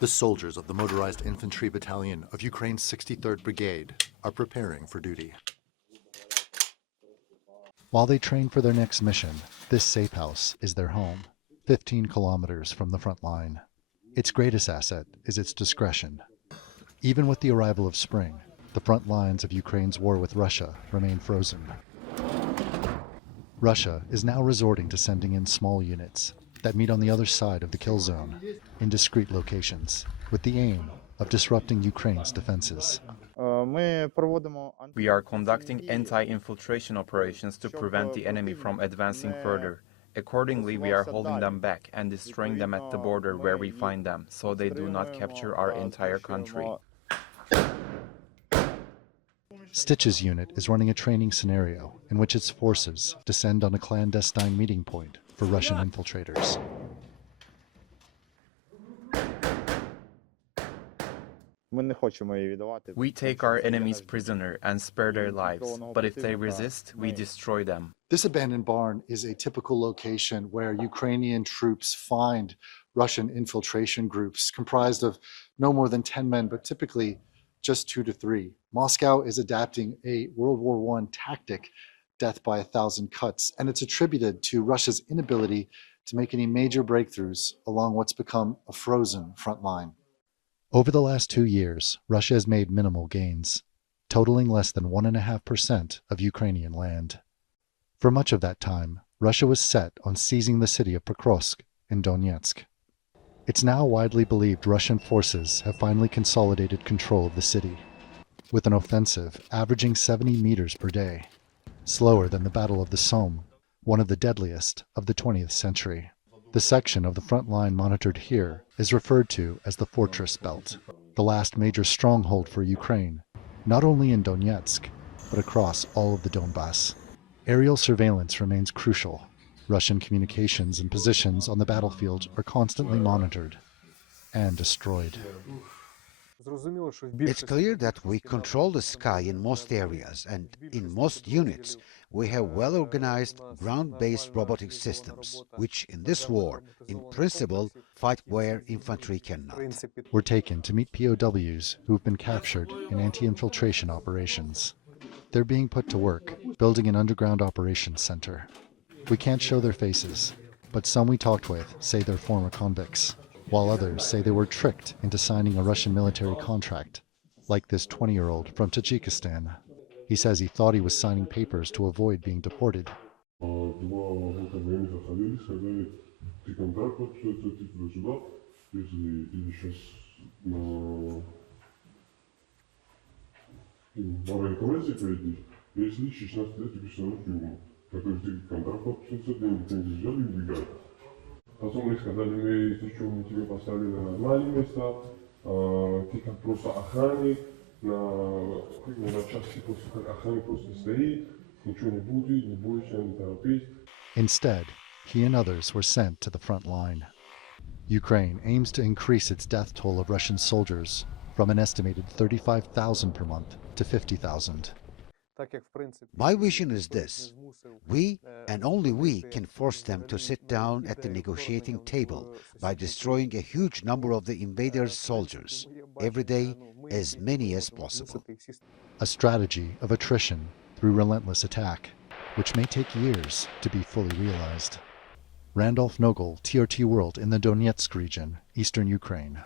The soldiers of the Motorized Infantry Battalion of Ukraine's 63rd Brigade are preparing for duty. While they train for their next mission, this safe house is their home, 15 kilometers from the front line. Its greatest asset is its discretion. Even with the arrival of spring, the front lines of Ukraine's war with Russia remain frozen. Russia is now resorting to sending in small units that meet on the other side of the kill zone in discrete locations, with the aim of disrupting Ukraine's defenses. We are conducting anti-infiltration operations to prevent the enemy from advancing further. Accordingly, we are holding them back and destroying them at the border where we find them, so they do not capture our entire country. Stitch's unit is running a training scenario in which its forces descend on a clandestine meeting point for Russian infiltrators. We take our enemies prisoner and spare their lives, but if they resist, we destroy them. This abandoned barn is a typical location where Ukrainian troops find Russian infiltration groups comprised of no more than 10 men, but typically just 2 to 3. Moscow is adapting a World War I tactic, death by 1,000 cuts, and it's attributed to Russia's inability to make any major breakthroughs along what's become a frozen front line. Over the last 2 years, Russia has made minimal gains, totaling less than 1.5% of Ukrainian land. For much of that time, Russia was set on seizing the city of Pokrovsk in Donetsk. It's now widely believed Russian forces have finally consolidated control of the city, with an offensive averaging 70 meters per day, slower than the Battle of the Somme, one of the deadliest of the 20th century. The section of the front line monitored here is referred to as the Fortress Belt, the last major stronghold for Ukraine, not only in Donetsk, but across all of the Donbass. Aerial surveillance remains crucial. Russian communications and positions on the battlefield are constantly monitored and destroyed. It's clear that we control the sky in most areas, and in most units we have well-organized ground-based robotic systems, which in this war, in principle, fight where infantry cannot. We're taken to meet POWs who've been captured in anti-infiltration operations. They're being put to work, building an underground operations center. We can't show their faces, but some we talked with say they're former convicts, while others say they were tricked into signing a Russian military contract, like this 20-year-old from Tajikistan. He says he thought he was signing papers to avoid being deported. Потом мне сказали, если что, мы тебя поставили на нормальные места, ты как просто охранник, на части просто как охранник просто стоит, ничего не будет, не бойся, не торопись. Instead, he and others were sent to the front line. Ukraine aims to increase its death toll of Russian soldiers from an estimated 35,000 per month to 50,000. My vision is this: we, and only we, can force them to sit down at the negotiating table by destroying a huge number of the invaders' soldiers, every day as many as possible. A strategy of attrition through relentless attack, which may take years to be fully realized. Randolph Nogel, TRT World in the Donetsk region, eastern Ukraine.